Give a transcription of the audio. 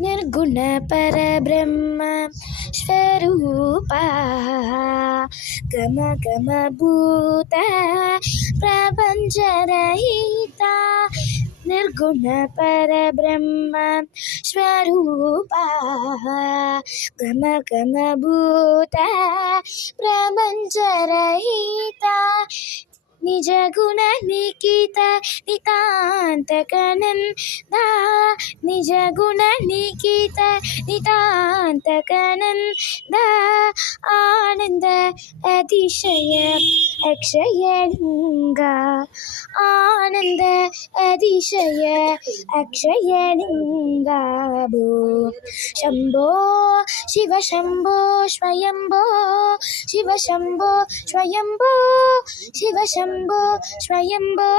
ನಿರ್ಗುಣ ಪರಬ್ರಹ್ಮ ಸ್ವರೂಪ ಗಮ ಗಮ ಭೂತ ಪ್ರಪಂಚರಹಿತ ನಿರ್ಗುಣ ಪರಬ್ರಹ್ಮ ಸ್ವರೂಪ ಗಮ ಗಮ ಭೂತ ಪ್ರಪಂಚರಹಿತ ನಿಜ ಗುಣ ನಿಖಿತ ನಿತಾಂತಕನಂದ ನಿಜ ಗುಣ ನಿಖಿತ ನಿತಾಂತಕನಂದ ಆನಂದ ಅತಿಶಯ ಅಕ್ಷಯಲಿಂಗ ಆನಂದ ಅತಿಶಯ ಅಕ್ಷಯಲಿಂಗ ಭೋ ಶಂಭೋ ಶಿವ ಶಂಭೋ ಸ್ವಯಂಭೋ ಶಿವ ಶಂಭೋ ಸ್ವಯಂಭೋ ಶಿವ ಶಂಭೋ ಸ್ವಯಂಭೋ